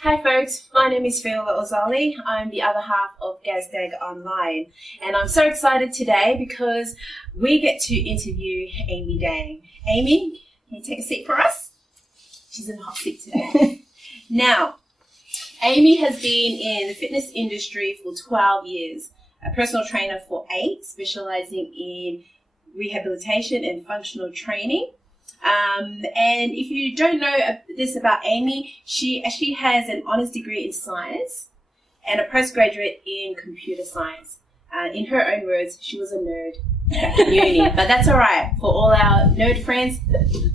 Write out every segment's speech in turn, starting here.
Hi folks, my name is Fiona Ozali. I'm the other half of Gazdag Online, and I'm so excited today because we get to interview Amy Dang. Amy, can you take a seat for us? She's in the hot seat today. Now, Amy has been in the fitness industry for 12 years, a personal trainer for 8, specialising in rehabilitation and functional training. And if you don't know this about Amy, she actually has an honours degree in science and a postgraduate in computer science. In her own words, she was a nerd back in uni, but that's all right. For all our nerd friends,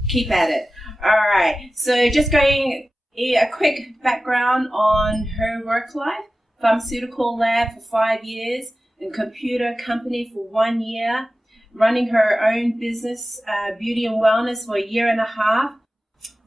keep at it. All right, so just going a quick background on her work life: pharmaceutical lab for 5 years, and computer company for 1 year, running her own business, beauty and wellness, for 1.5 years,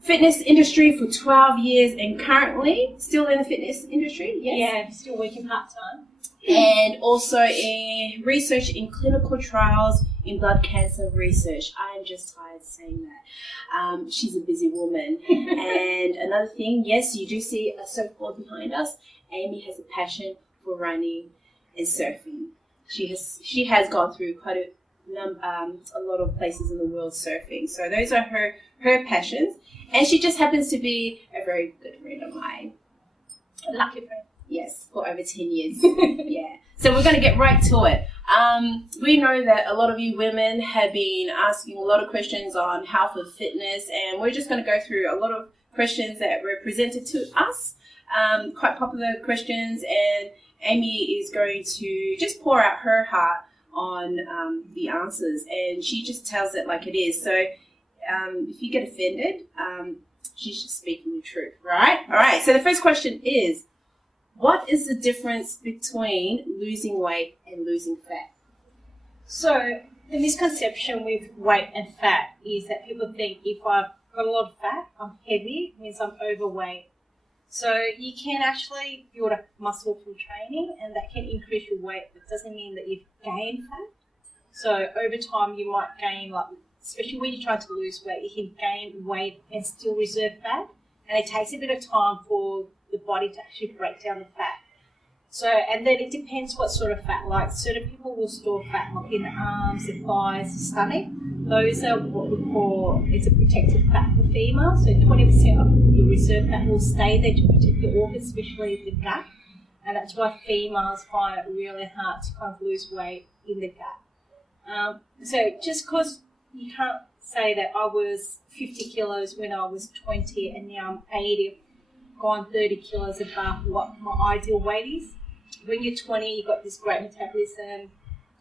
fitness industry for 12 years, and currently still in the fitness industry. Yes. Yeah, still working part-time. And also in research in clinical trials in blood cancer research. I'm just tired of saying that. She's a busy woman. And another thing, yes, you do see a surfboard behind us. Amy has a passion for running and surfing. She has gone through quite a lot of places in the world surfing. So those are her passions. And she just happens to be a very good friend of mine. A lucky friend. Yes, for over 10 years. Yeah. So we're going to get right to it. We know that a lot of you women have been asking a lot of questions on health and fitness, and we're just going to go through a lot of questions that were presented to us, quite popular questions, and Amy is going to just pour out her heart on the answers, and she just tells it like it is. So if you get offended, she's just speaking the truth, right? All right, so the first question is, what is the difference between losing weight and losing fat? So the misconception with weight and fat is that people think if I've got a lot of fat, I'm heavy, means I'm overweight. So you can actually build up muscle through training, and that can increase your weight, but it doesn't mean that you've gained fat. So over time you might gain, like, especially when you're trying to lose weight, you can gain weight and still reserve fat, and it takes a bit of time for the body to actually break down the fat. So, and then it depends what sort of fat. Like, certain people will store fat like in the arms, the thighs, the stomach. Those are what we call, it's a protected fat for females. So 20% of your reserve fat will stay there to protect the organs, especially the gut. And that's why females find it really hard to kind of lose weight in the gut. So just because you can't say that I was 50 kilos when I was 20 and now I'm 80, gone 30 kilos above what my ideal weight is. When you're 20, you've got this great metabolism.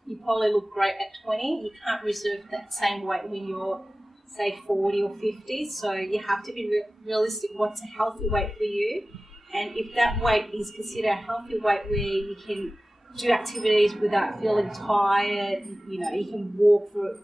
You probably look great at 20. You can't reserve that same weight when you're, say, 40 or 50. So you have to be realistic. What's a healthy weight for you? And if that weight is considered a healthy weight where you can do activities without feeling tired, you know, you can walk for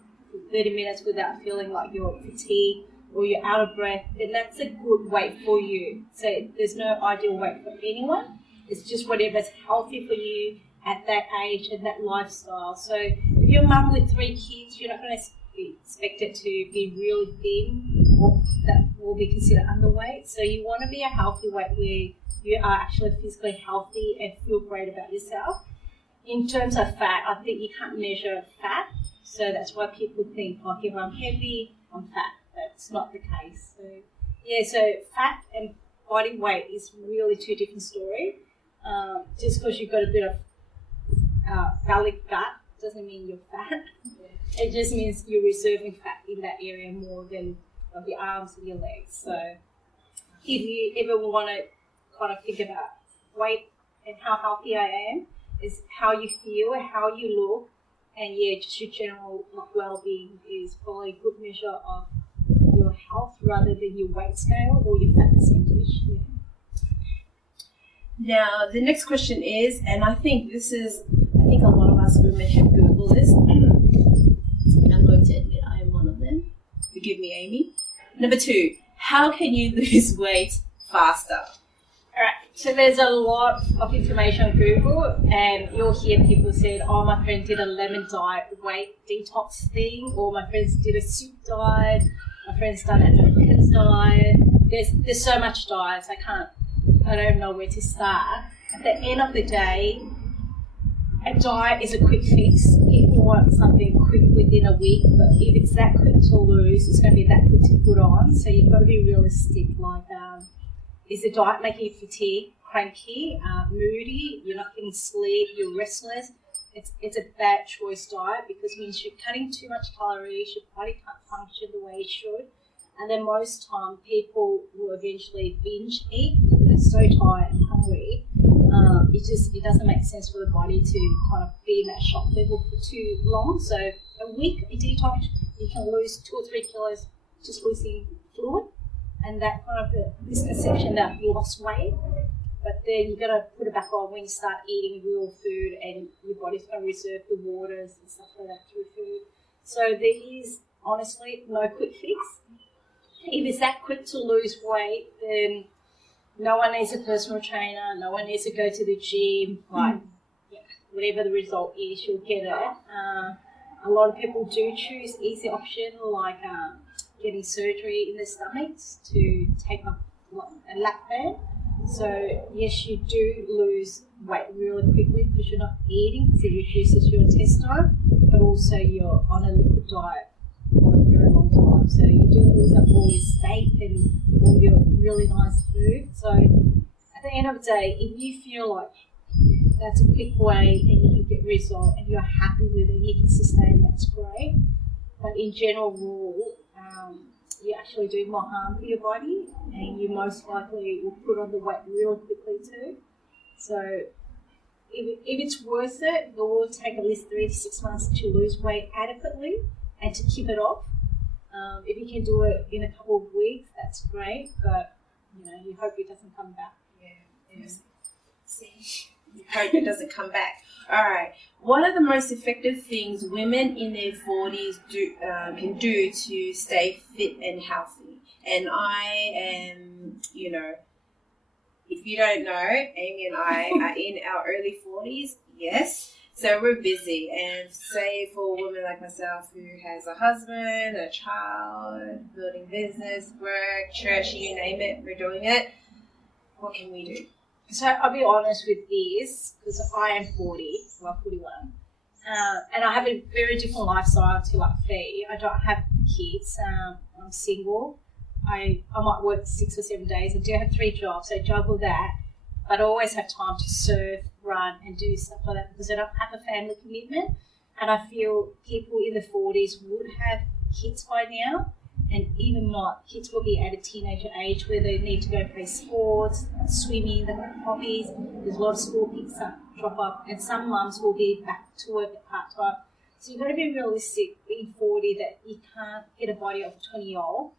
30 minutes without feeling like you're fatigued or you're out of breath, then that's a good weight for you. So there's no ideal weight for anyone. It's just whatever's healthy for you at that age and that lifestyle. So if you're a mum with 3 kids, you're not going to be expected to be really thin, or that will be considered underweight. So you want to be a healthy weight where you are actually physically healthy and feel great about yourself. In terms of fat, I think you can't measure fat. So that's why people think, like, if I'm heavy, I'm fat. That's not the case. So yeah, so fat and body weight is really two different stories. Just because you've got a bit of belly gut doesn't mean you're fat. It just means you're reserving fat in that area more than of your arms and your legs. So if you ever want to kind of think about weight and how healthy I am, is how you feel, how you look, and yeah, just your general well-being is probably a good measure of your health rather than your weight scale or your fat percentage. Yeah. Now, the next question is, and I think a lot of us women have Googled this, and I'm going to admit I am one of them. Forgive me, Amy. Number 2, how can you lose weight faster? All right, so there's a lot of information on Google, and you'll hear people say, oh, my friend did a lemon diet weight detox thing, or my friends did a soup diet, my friend's done an Atkins diet. There's so much diets, I can't I don't know where to start. At the end of the day, a diet is a quick fix. People want something quick within a week, but if it's that quick to lose, it's going to be that quick to put on. So you've got to be realistic. Like, is the diet making you fatigued, cranky, moody? You're not getting sleep. You're restless. It's a bad choice diet because it means you're cutting too much calories. Your body can't function the way it should. And then most time people will eventually binge eat because they're so tired and hungry. It doesn't make sense for the body to kind of be in that shock level for too long. So a week a detox, you can lose 2 or 3 kilos just losing fluid, and that kind of a misconception that you lost weight. But then you've got to put it back on when you start eating real food, and your body's going to reserve the waters and stuff like that through food. So there is honestly no quick fix. If it's that quick to lose weight, then no one needs a personal trainer, no one needs to go to the gym. Like, whatever the result is, you'll get it. A lot of people do choose easy option like getting surgery in the stomachs to take off a lap band. So yes, you do lose weight really quickly because you're not eating, because it reduces your testosterone, but also you're on a liquid diet for a very long time. So you do lose up all your steak and all your really nice food. So at the end of the day, if you feel like that's a quick way and you can get result and you're happy with it and you can sustain, that's great. But in general rule, you actually do more harm for your body, and you most likely will put on the weight really quickly too. So if it's worth it, it will take at least 3 to 6 months to lose weight adequately and to keep it off. If you can do it in a couple of weeks, that's great, but you hope it doesn't come back. Yeah. You hope it doesn't come back. All right. What are the most effective things women in their 40s can do to stay fit and healthy? And I am, if you don't know, Amy and I are in our early 40s. Yes. So we're busy. And say for a woman like myself who has a husband, a child, building business, work, church, you name it, we're doing it. What can we do? So I'll be honest with this, because I am 41, and I have a very different lifestyle to like Fee. I don't have kids. I'm single. I might work 6 or 7 days. I do have 3 jobs. I juggle that, but I always have time to surf, run, and do stuff like that because I don't have a family commitment. And I feel people in the 40s would have kids by now. And even not, kids will be at a teenager age where they need to go play sports, swimming, they've got hobbies. There's a lot of school picks up, drop up, and some mums will be back to work at part-time. So you've got to be realistic being 40 that you can't get a body of a 20-year-old.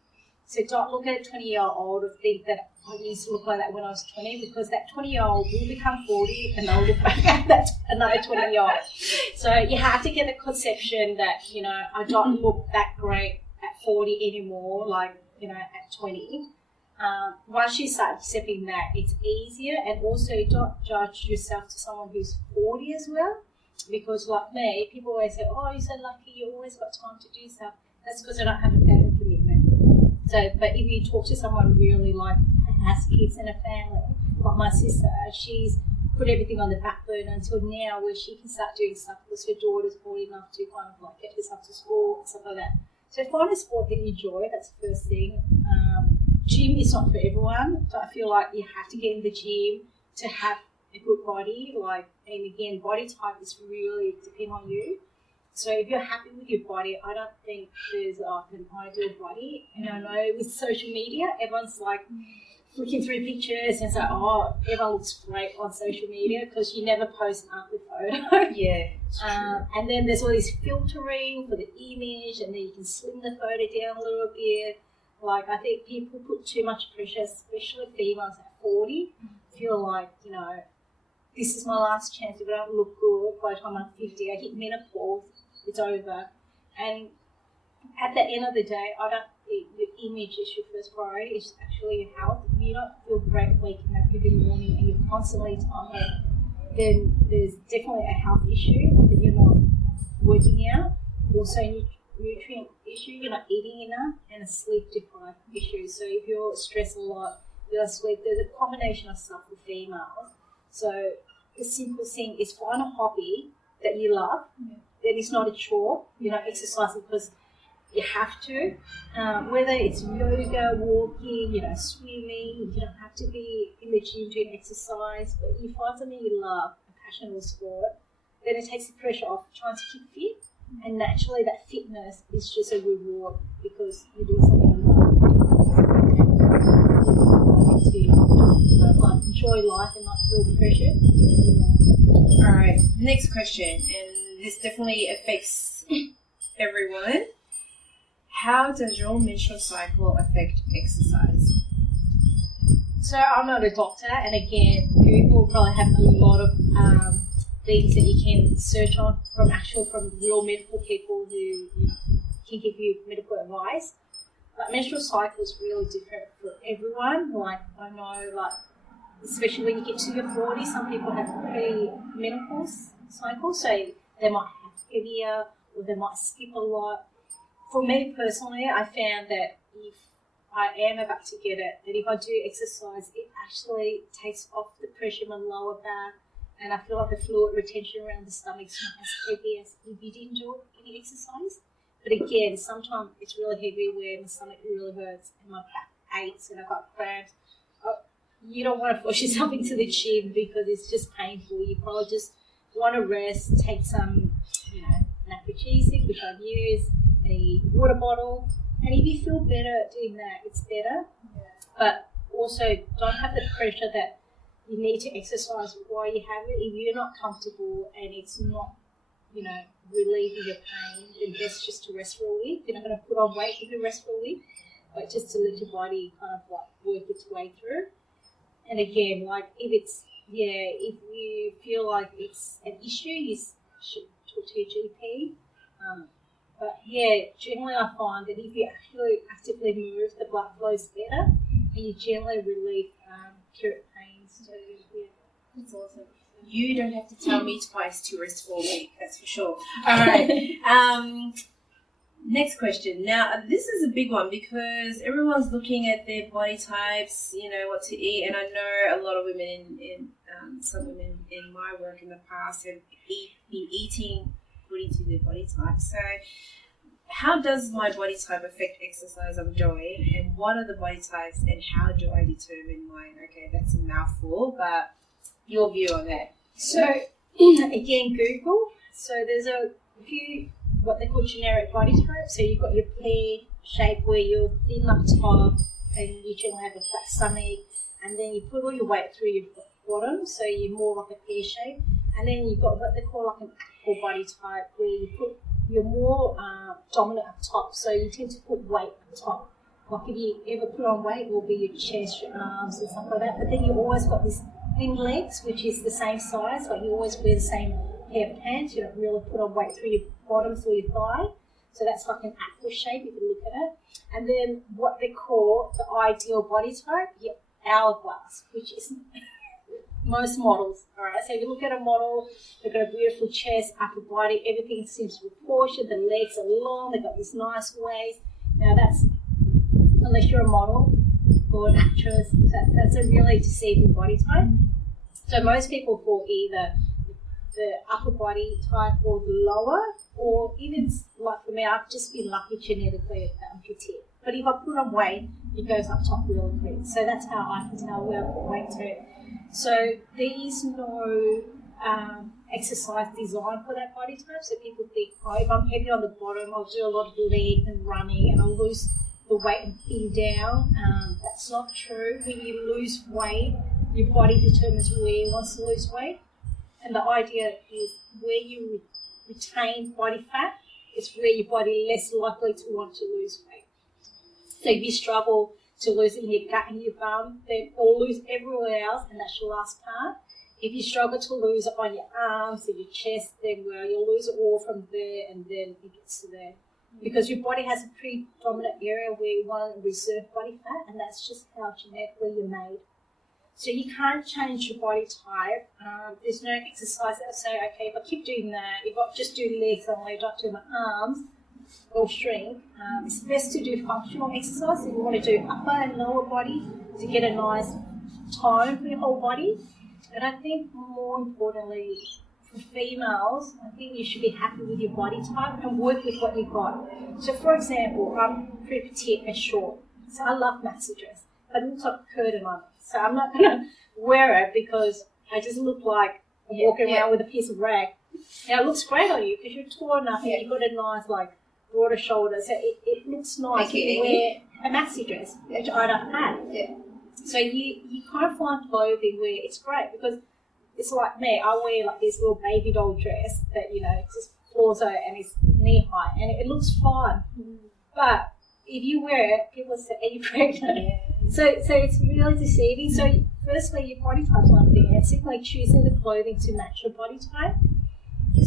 So don't look at a 20-year-old and think that I used to look like that when I was 20, because that 20-year-old will become 40 and they'll look back at that another 20-year-old. So you have to get the conception that, I don't look that great at 40 anymore, like, at 20. Once you start accepting that, it's easier, and also don't judge yourself to someone who's 40 as well, because like me, people always say, oh, you're so lucky, you always got time to do stuff. That's because I don't have a family commitment. So, but if you talk to someone really like has kids and a family, like my sister, she's put everything on the back burner until now where she can start doing stuff because her daughter's old enough to kind of like get herself to school and stuff like that. So find a sport that you enjoy, that's the first thing. Gym is not for everyone. So I feel like you have to get in the gym to have a good body. And again, body type is really depending on you. So if you're happy with your body, I don't think there's an ideal body. And I know with social media, everyone's like looking through pictures and it's like, oh, everyone looks great on social media because you never post an ugly photo. Yeah. And then there's all this filtering for the image, and then you can slim the photo down a little bit. Like, I think people put too much pressure, especially females at 40, feel like, this is my last chance. If I don't look good by the time I'm 50, I hit menopause, it's over. And at the end of the day, I don't think your image is your first priority. It's actually your health. If you don't feel great waking up every morning and you're constantly tired, then there's definitely a health issue that you're not working out. Also, nutrient issue, you're not eating enough, and a sleep deprived issue. So if you're stressed a lot, you don't sleep, there's a combination of stuff females. So the simple thing is find a hobby that you love. Then it's not a chore. You're not exercising because you have to. Whether it's yoga, walking, swimming, you don't have to be in the gym doing exercise. But you find something you love, a passion or sport, then it takes the pressure off trying to keep fit. And naturally, that fitness is just a reward because you're doing something you love. To enjoy life and not feel pressure. All right, next question, and this definitely affects everyone. How does your menstrual cycle affect exercise? So I'm not a doctor, and again, Google probably have a lot of things that you can search on from real medical people who can give you medical advice. But menstrual cycle is really different for everyone. Like I know, especially when you get to your 40s, some people have pre-menopause cycle, so they might have heavier or they might skip a lot. For me personally, I found that if I am about to get it, that if I do exercise, it actually takes off the pressure in my lower back, and I feel like the fluid retention around the stomach is not as heavy as if you didn't do any exercise. But again, sometimes it's really heavy where my stomach really hurts and my back aches and I've got cramps. You don't want to force yourself into the gym because it's just painful. You probably just want to rest, take some, an analgesic, which I've used, a water bottle, and if you feel better doing that, it's better. But also don't have the pressure that you need to exercise while you have it. If you're not comfortable and it's not, relieving your pain, then best just to rest for a week. You're not going to put on weight if you rest for a week, but just to let your body kind of work its way through. And again, if you feel like it's an issue, you should talk to your GP. But generally I find that if you actually actively move, the blood flows better, and you generally relieve acute pains too. Yeah. That's awesome. You don't have to tell me twice to rest for a week, that's for sure. All right. Next question. Now, this is a big one because everyone's looking at their body types, what to eat. And I know a lot of women some women in my work in the past have been eating according to their body type. So how does my body type affect exercise I'm doing? And what are the body types and how do I determine mine? Okay, that's a mouthful, but your view on that. So, again, Google. So there's a few what they call generic body types. So you've got your pear shape where you're thin up top and you generally have a flat stomach, and then you put all your weight through your bottom, so you're more like a pear shape. And then you've got what they call like an apple body type where you're more dominant up top, so you tend to put weight up top. Like if you ever put on weight, it will be your chest, your arms and stuff like that. But then you always got this thin legs, which is the same size, like you always wear the same pair of pants. You don't really put on weight through your bottoms or your thigh. So that's like an apple shape if you look at it. And then what they call the ideal body type, your hourglass, which is most models. All right, so if you look at a model, they've got a beautiful chest, upper body, everything seems proportioned, the legs are long, they've got this nice waist. Now that's, unless you're a model or an actress, that's a really deceiving body type. So most people fall either the upper body type or the lower, or even like for me, I've just been lucky genetically that I'm petite. But if I put on weight, it goes up top really quick. So that's how I can tell where I put weight to. So there is no exercise designed for that body type. So people think, if I'm heavy on the bottom, I'll do a lot of leg and running and I'll lose the weight and thin down. That's not true. When you lose weight, your body determines where it wants to lose weight. And the idea is where you retain body fat, it's where your body is less likely to want to lose weight. So if you struggle to lose it in your gut and your bum, then or lose everywhere else, and that's your last part. If you struggle to lose it on your arms or your chest, then you'll lose it all from there, and then it gets to there. Because your body has a predominant area where you want to reserve body fat, and that's just how genetically you're made. So you can't change your body type. There's no exercise that will say, okay, if I keep doing that, if I just do legs only, don't do my arms, or shrink. It's best to do functional exercise. So you want to do upper and lower body to get a nice time for your whole body. And I think more importantly, for females, I think you should be happy with your body type and work with what you've got. So for example, I'm pretty petite and short, so I love maxi dress, but it looks like a curtain on it. So I'm not going to wear it because I just look like I'm walking around with a piece of rag. And it looks great on you because you're tall enough and you've got a nice, like, broader shoulder. So it looks nice when you wear a maxi dress, which I don't have. Yeah. So you can't find clothing where it's great because it's like me. I wear like this little baby doll dress that, you know, just floors out and it's knee high and it looks fine. But if you wear it, people say, are you pregnant? Yeah. So it's really deceiving. So firstly, your body type's one thing, and secondly, choosing the clothing to match your body type.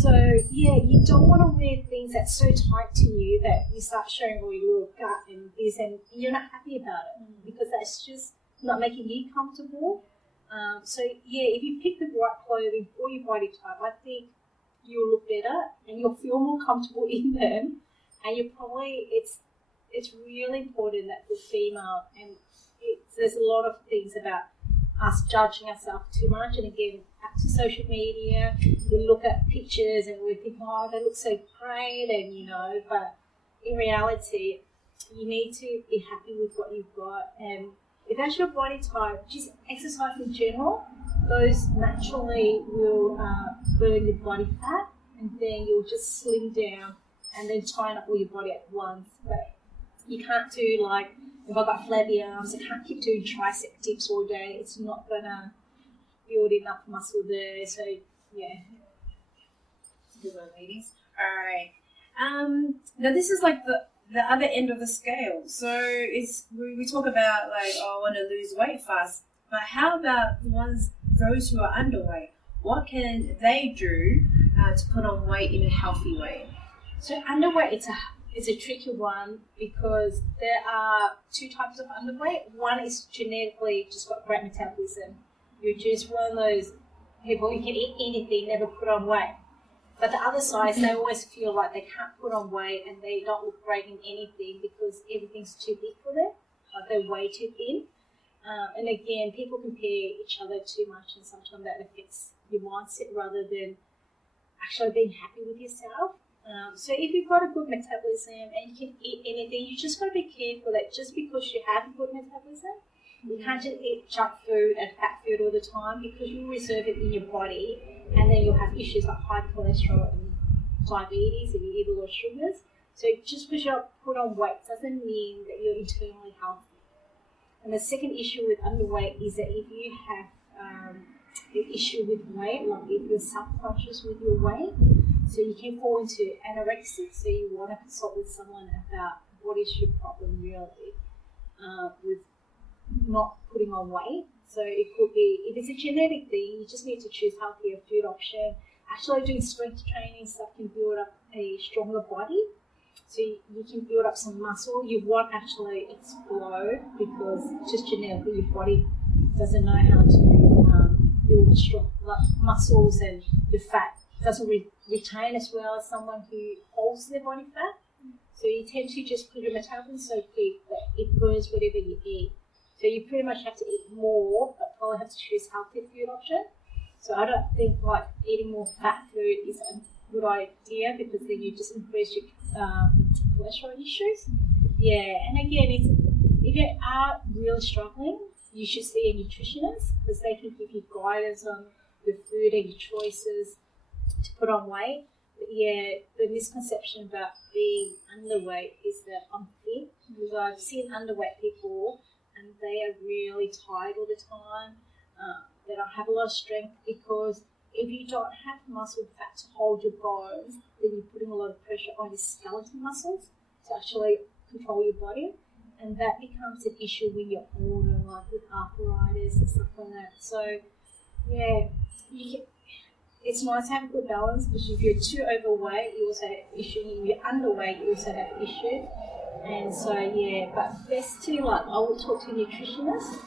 So yeah, you don't want to wear things that's so tight to you that you start showing all your little gut and this, and you're not happy about it because that's just not making you comfortable. So yeah, if you pick the right clothing for your body type, I think you'll look better and you'll feel more comfortable in them. And you probably it's really important that the female, and there's a lot of things about us judging ourselves too much. And again, back to social media, we look at pictures and we think, oh, they look so great, and you know, but in reality, you need to be happy with what you've got. And if that's your body type, just exercise in general. Those naturally will burn your body fat, and then you'll just slim down and then tighten up all your body at once. But you can't do like, if I've got flabby arms, I can't keep doing tricep dips all day. It's not going to build enough muscle there. So, yeah. Good one, ladies. All right. Now, this is like the other end of the scale. So we talk about like, oh, I want to lose weight fast. But how about those who are underweight? What can they do to put on weight in a healthy way? So underweight, it's a tricky one because there are two types of underweight. One is genetically just got great metabolism. You're just one of those people who can eat anything, never put on weight. But the other side, they always feel like they can't put on weight and they don't look great in anything because everything's too big for them, like they're way too thin. And again, people compare each other too much, and sometimes that affects your mindset rather than actually being happy with yourself. So if you've got a good metabolism and you can eat anything, you just got to be careful that just because you have a good metabolism, you can't just eat junk food and fat food all the time because you'll reserve it in your body and then you'll have issues like high cholesterol and diabetes if you eat a lot of sugars. So just because you're put on weight doesn't mean that you're internally healthy. And the second issue with underweight is that if you have an issue with weight, like if you're subconscious with your weight, so you can fall into anorexia, so you want to consult with someone about what is your problem really with not putting on weight. So it could be, if it's a genetic thing, you just need to choose healthier food option. Actually doing strength training stuff can build up a stronger body. So you can build up some muscle. You won't actually explode because just genetically your body doesn't know how to build strong muscles, and the fat doesn't retain as well as someone who holds their body fat. So you tend to just put your metabolism so quick that it burns whatever you eat. So you pretty much have to eat more, but probably have to choose healthier food option. So I don't think like eating more fat food is a good idea because then you just increase your cholesterol issues. Yeah, and again, if you are really struggling, you should see a nutritionist because they can give you guidance on your food and your choices to put on weight. But yeah, the misconception about being underweight is that I'm fit, because I've seen underweight people and they are really tired all the time. They don't have a lot of strength because if you don't have muscle fat to hold your bones, then you're putting a lot of pressure on your skeletal muscles to actually control your body. And that becomes an issue when you're older, like with arthritis and stuff like that. So, yeah, it's nice to have a good balance because if you're too overweight, you also have an issue. If you're underweight, you also have an issue. And so, yeah, but best to, like, I will talk to a nutritionist,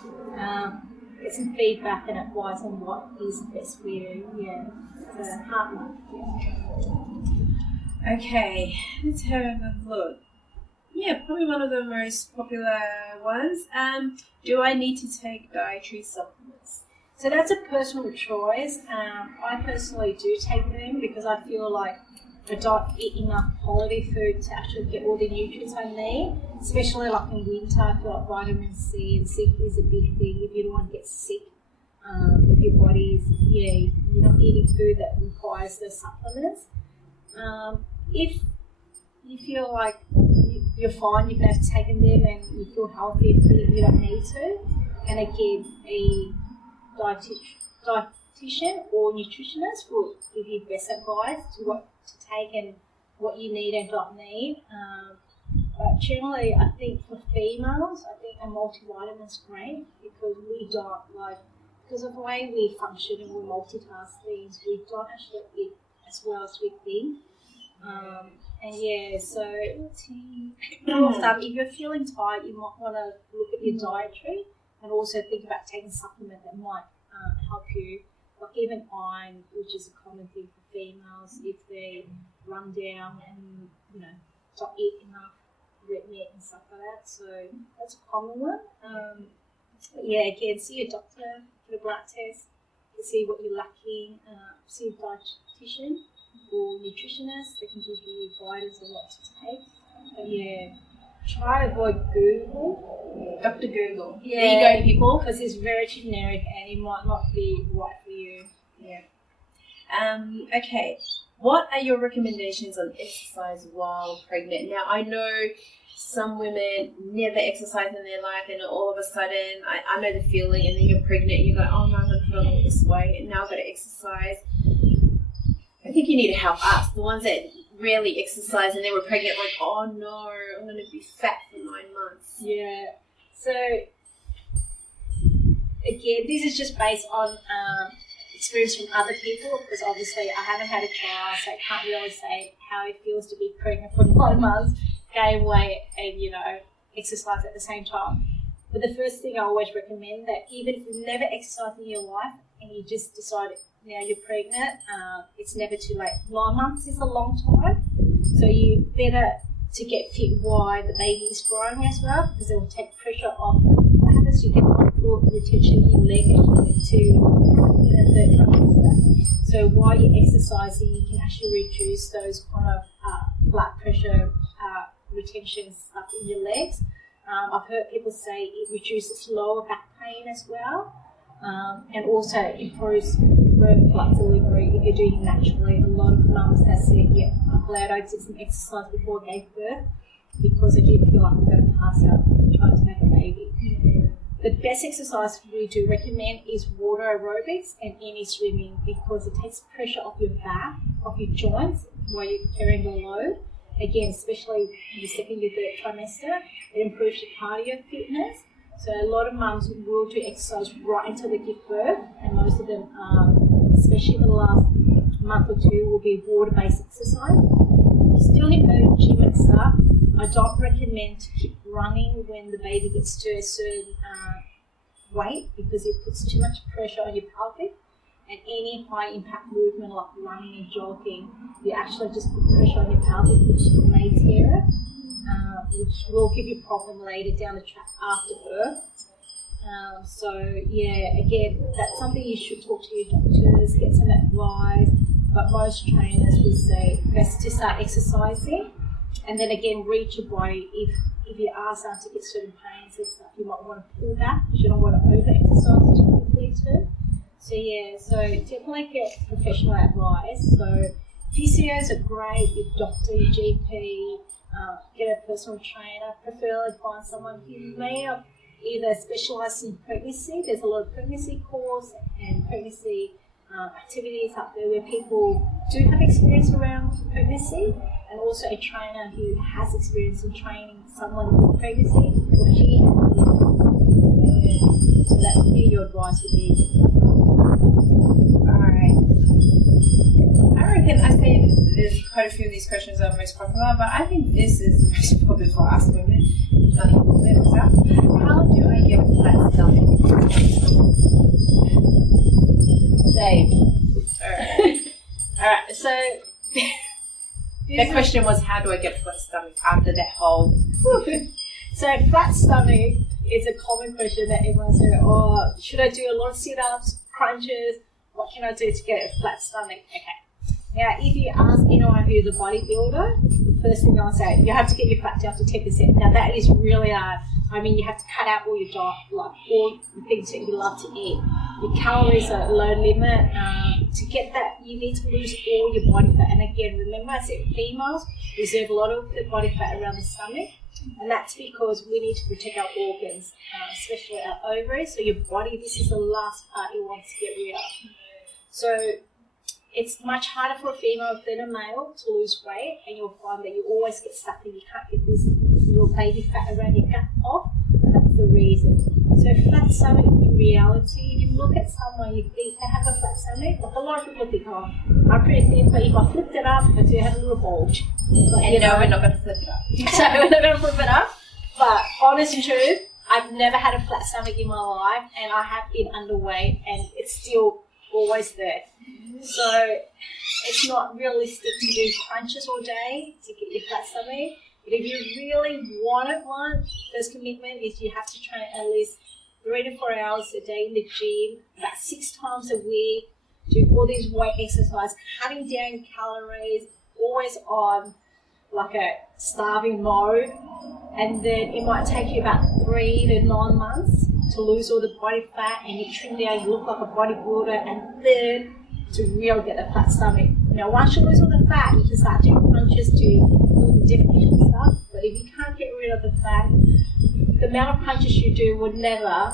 get some feedback and advice on what is best for you. Yeah, it's a hard one. Yeah. Okay, let's have a look. Yeah, probably one of the most popular ones. Do I need to take dietary supplements? So that's a personal choice. I personally do take them because I feel like I don't eat enough quality food to actually get all the nutrients I need, especially like in winter. I feel like vitamin C and zinc is a big thing if you don't want to get sick. If your body's, you're not eating food that requires the supplements. If you feel like you're fine, you have taken them and you feel healthy and fit, you don't need to. And again, a dietitian or nutritionist will give you best advice to what to take and what you need and don't need. But generally, I think for females, I think a multivitamin is great because we don't because of the way we function and we multitask things, we don't actually eat as well as we think. So if you're feeling tired, you might want to look at your dietary and also think about taking a supplement that might help you, like even iron, which is a common thing for females if they run down and don't eat enough red meat and stuff like that. So that's a common one. Again, see your doctor for the blood test to see what you're lacking. See a dietitian or nutritionist that can give you guidance on what to take. But try to avoid Google. Dr. Google. Yeah. There you go, people. Because it's very generic and it might not be right for you. Yeah. Okay. What are your recommendations on exercise while pregnant? Now, I know some women never exercise in their life and all of a sudden, I know the feeling, and then you're pregnant and you're like, oh no, I'm going to put on all this weight and now I've got to exercise. I think you need to help us, the ones that rarely exercise and then we're pregnant, like, oh no, I'm going to be fat for 9 months. Yeah. So, again, this is just based on experience from other people because obviously I haven't had a child, so I can't really say how it feels to be pregnant for 9 months, gain weight and, exercise at the same time. But the first thing I always recommend that even if you've never exercised in your life and you just decide now you're pregnant, it's never too late. 9 months is a long time, so you better to get fit while the baby is growing as well because it will take pressure off. What happens, you get fluid retention in your leg to the third trimester. So while you're exercising, you can actually reduce those kind of blood pressure retention stuff in your legs. I've heard people say it reduces lower back pain as well, and also improves birth flight delivery if you're doing it naturally. A lot of mums have said, yeah, I'm glad I did some exercise before I gave birth because I didn't feel like I'm going to pass out trying to make a baby. The best exercise we do recommend is water aerobics and any swimming because it takes pressure off your back, off your joints while you're carrying the load. Again, especially in the second or third trimester, it improves your cardio fitness. So a lot of mums will do exercise right until they give birth, and most of them, especially the last month or two, will be water-based exercise. You still need to gym and stuff. I don't recommend to keep running when the baby gets to a certain weight because it puts too much pressure on your pelvic. And any high impact movement like running and jogging, you actually just put pressure on your pelvic, which may tear it, which will give you a problem later down the track after birth. Again, that's something you should talk to your doctors, get some advice. But most trainers will say best to start exercising, and then again read your body. If you are starting to get certain pains and stuff, you might want to pull back because you don't want to over-exercise too quickly too. So definitely get professional advice. So physios are great, your doctor, your GP, get a personal trainer, preferably find someone who may have either specialised in pregnancy. There's a lot of pregnancy course and pregnancy activities out there where people do have experience around pregnancy, and also a trainer who has experience in training someone with pregnancy. So that would be your advice would be. Alright. I say there's quite a few of these questions are most popular, but I think this is the most popular for us women. How do I get flat stomach? Dave. Alright, so The question was, how do I get a flat stomach after that whole... So flat stomach is a common question that everyone says, oh, should I do a lot of sit-ups, crunches? What can I do to get a flat stomach? Okay. Now, if you ask anyone who's a bodybuilder, the first thing they'll say, you have to get your fat down to 10%. Now, that is really hard. I mean, you have to cut out all your diet, like all the things that you love to eat. Your calories are low limit. To get that, you need to lose all your body fat. And again, remember I said females reserve a lot of the body fat around the stomach. And that's because we need to protect our organs, especially our ovaries. So your body, this is the last part you want to get rid of. So it's much harder for a female than a male to lose weight, and you'll find that you always get stuck and you can't get this little baby fat around your gut off. That's the reason. So flat stomach, in reality, if you look at someone you think they have a flat stomach, like a lot of people think, oh, I'm pretty thin, but if I flipped it up, I do have a little bulge. But, and we're not going to flip it up. So we're not going to flip it up. But honest and truth, I've never had a flat stomach in my life, and I have been underweight, and it's still always there. So it's not realistic to do crunches all day to get your flat stomach. But if you really wanted one, first commitment is you have to train at least 3 to 4 hours a day in the gym, about 6 times a week, do all these weight exercise, cutting down calories, always on like a starving mode. And then it might take you about 3 to 9 months to lose all the body fat, and you trim down, you look like a bodybuilder, and then to really get a flat stomach. Now, once you lose all the fat, you can start doing crunches to do the definition stuff. But if you can't get rid of the fat, the amount of crunches you do would never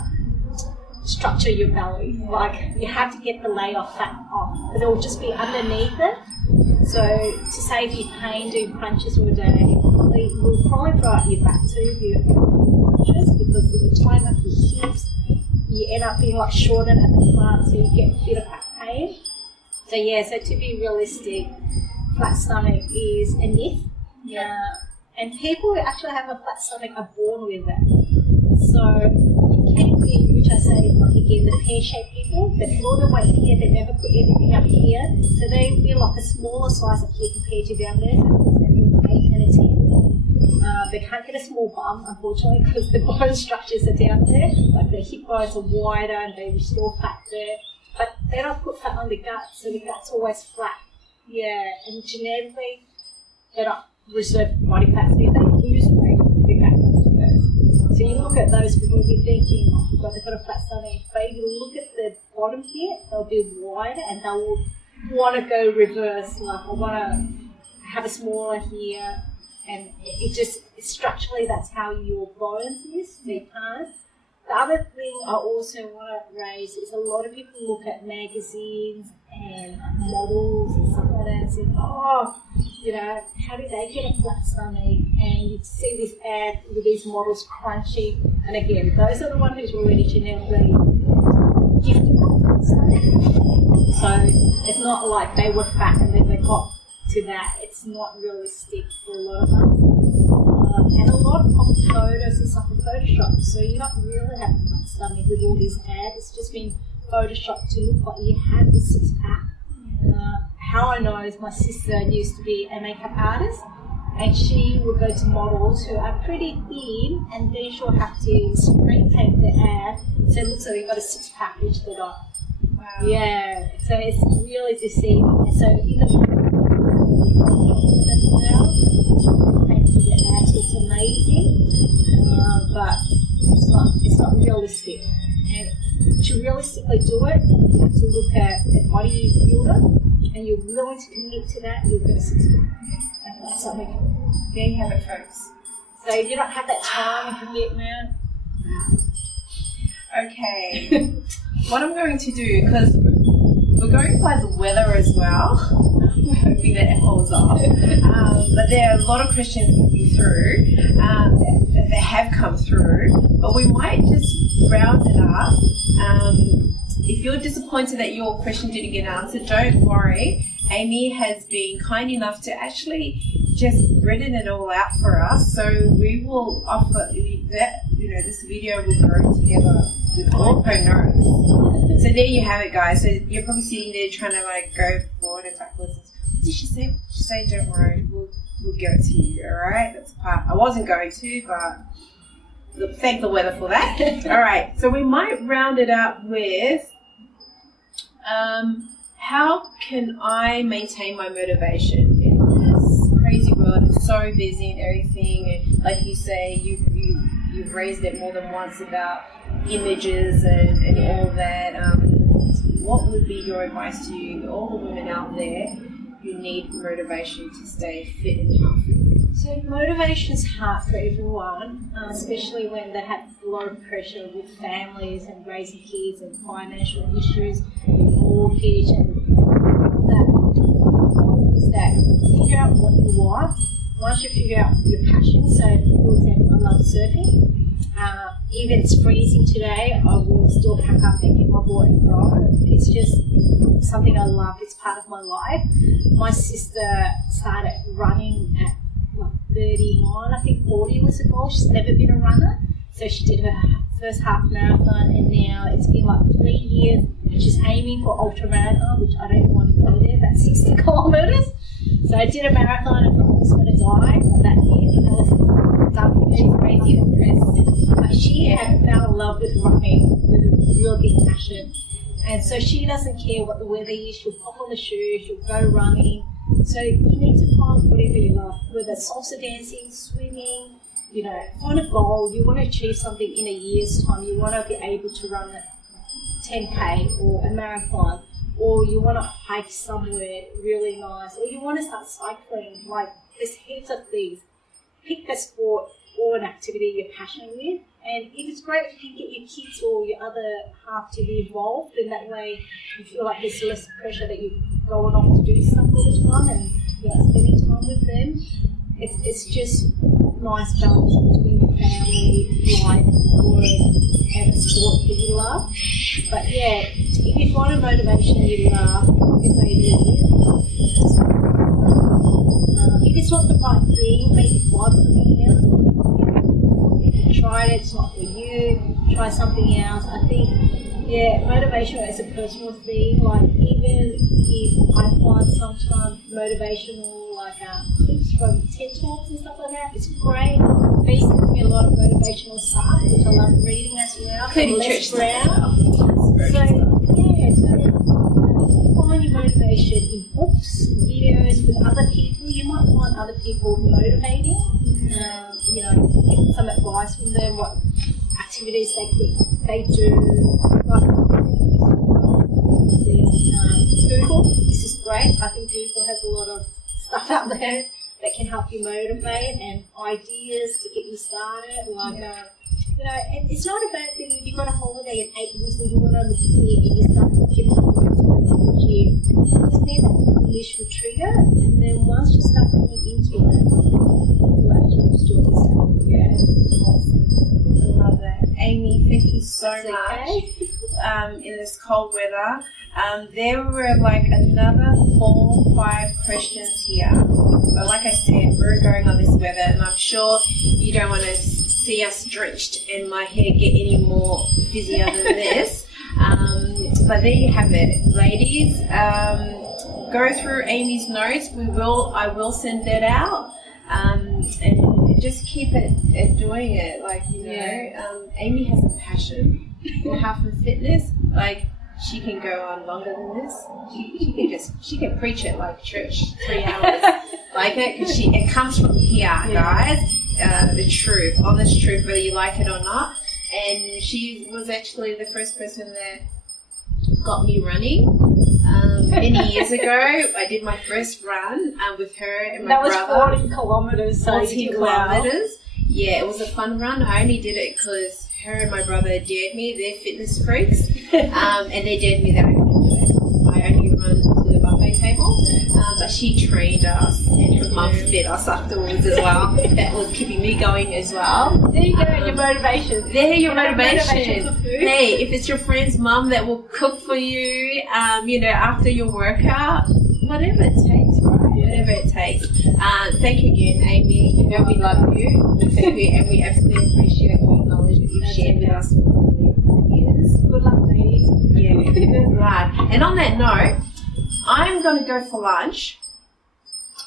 structure your belly. Like, you have to get the layer of fat off, because it will just be underneath it. So to save you pain doing crunches all day, you'll probably throw out your back too if you crunches, because if you tighten up your hips, you end up being like shortened at the front, so you get a bit of back pain. So yeah, so to be realistic, flat stomach is a myth. And people who actually have a flat stomach are born with it. So you can be, which I say, like again, the pear-shaped people, they put all the weight here, they never put anything up here. So they feel like a smaller size up here compared to down there, so they're 8 and a 10. They can't get a small bum, unfortunately, because the bone structures are down there. Like the hip bones are wider and they restore fat there. But they don't put fat on the gut, so the gut's always flat. Yeah, and genetically, they don't reserve body fat, so if they lose weight, the gut goes first. So you look at those people, you're thinking, oh God, they've got a flat stomach. But if you look at the bottom here, they'll be wider and they'll want to go reverse, like I want to have a smaller here. And it just, structurally, that's how your bones is, so you can't. The other thing I also want to raise is a lot of people look at magazines and models and stuff like that and say, oh, you know, how do they get a flat stomach? And you see this ad with these models crunching. And again, those are the ones who's already genetically gifted with a flat stomach. So it's not like they were fat and then they got to that. It's not realistic for a lot of us. And a lot of photos and stuff are photoshopped, so you don't really have a flat stomach with all these ads. It's just been photoshopped to look like you have the 6-pack. How I know is my sister used to be a makeup artist, and she would go to models who are pretty thin, and then she'll have to spray paint the ad so it looks like they've got a 6-pack, which they don't. Wow. Yeah, so it's really deceiving. So in the it's amazing, but it's not realistic. And to realistically do it, you have to look at a bodybuilder, and you're willing to commit to that, you'll get a 6-pack. That's something. There you have it, folks. So if you don't have that time and commitment, okay. What I'm going to do, because we're going by the weather as well, we're hoping that it holds up. But there are a lot of questions coming through that have come through, but we might just round it up. If you're disappointed that your question didn't get answered, don't worry. Amy has been kind enough to actually just written it all out for us, so we will offer that. This video will go together with all her notes. So there you have it, guys. So you're probably sitting there trying to go forward and backwards. What did she say? She said, don't worry, we'll give it to you, all right? That's part. I wasn't going to, but thank the weather for that. All right, so we might round it up with how can I maintain my motivation in this crazy world? It's so busy and everything, and like you say, you've raised it more than once about images and all that. What would be your advice to all the women out there who need motivation to stay fit and healthy? So motivation is hard for everyone, especially when they have a lot of pressure with families and raising kids and financial issues, mortgage and that. Is that figure out what you want. Once you figure out your passion, so for example, I love surfing. Even it's freezing today, I will still pack up and get my board and go. It's just something I love. It's part of my life. My sister started running at 39, I think 40 was a goal. She's never been a runner. So she did her first half marathon, and now it's been like 3 years. She's aiming for ultra marathon, which I don't want to go there. That's 60 kilometers. So I did a marathon and I was going to die, but that's it. And I was done with it. Crazy and Chris. But she had fell in love with running with a real big passion. And so she doesn't care what the weather is. She'll pop on the shoes, she'll go running. So you need to find whatever you love, whether it's salsa dancing, swimming, find a goal. You want to achieve something in a year's time. You want to be able to run a 10K or a marathon, or you want to hike somewhere really nice, or you want to start cycling. Like, there's heaps of things. Pick a sport or an activity you're passionate with, and if it's great if you can get your kids or your other half to be involved, then that way you feel like there's less pressure that you're going off to do stuff all the time and spending time with them. It's just nice balance between family, life, work, and sport that you love. But yeah, if you find a motivation you love, maybe it is. If it's not the right thing, maybe find something else. If you tried it, it's not for you, try something else. I think, motivation is a personal thing. Like, even if I find sometimes motivational, like clips from TED Talks and stuff like that, it's great. Basically, a lot of motivational stuff, which I love reading as well. Including church Brown. Find your motivation in books, videos with other people. You might find other people motivating. Get some advice from them, what activities they do. Like, Google, this is great. I think Google has a lot of stuff out there that can help you motivate and ideas to get you started. Like, and it's not a bad thing if you've got a holiday in 8 weeks and you want to look big and you start looking to the gym. Just need that initial trigger, and then once you start looking into it, you actually just do it yourself. Yeah, awesome. I love that. Amy, thank you so That's much. Okay. In this cold weather. There were like another 4 or 5 questions here. But like I said, we're going on this weather, and I'm sure you don't want to see us drenched and my hair get any more fizzier than this. But there you have it, ladies. Go through Amy's notes. I will send it out. And just keep it doing it. Like, Amy has a passion for health and fitness. Like, she can go on longer than this. She can preach it like church 3 hours. Like it, because it comes from here, guys. The truth, honest truth, whether you like it or not. And she was actually the first person that got me running. Many years ago, I did my first run with her and my brother. That was 40 kilometres. 40 kilometres. Yeah, it was a fun run. I only did it because her and my brother dared me. They're fitness freaks. And they dared me that I couldn't do it. I only run to the buffet table. But she trained us, and her mum fed us afterwards as well. That was keeping me going as well. There you go, your motivation. There, your motivation. For food. Hey, if it's your friend's mum that will cook for you, after your workout, whatever it takes, right? Whatever it takes. Thank you again, Amy. You know we love you. And we absolutely appreciate all the knowledge that you've shared with us for years. Good luck, ladies. Yeah, good luck. And on that note, I'm going to go for lunch.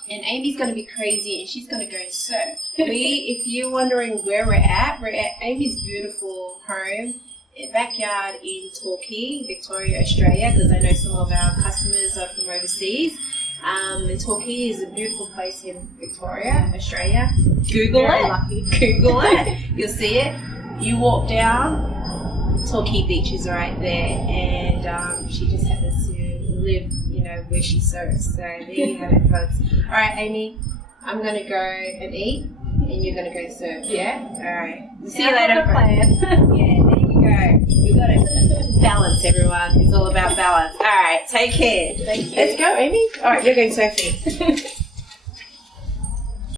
And Amy's going to be crazy and she's going to go surf. If you're wondering where we're at Amy's beautiful home, backyard in Torquay, Victoria, Australia, because I know some of our customers are from overseas. And Torquay is a beautiful place in Victoria, Australia. Google it. You'll see it. You walk down, Torquay Beach is right there, and she just happens to live, where she serves. So there you have it, folks. All right, Amy, I'm going to go and eat, and you're going to go surf, yeah? All right. We'll see you later. Plan. Yeah, there you go. We got it. Balance, everyone. It's all about balance. All right, take care. Thank you. Let's go, Amy. All right, you're going surfing.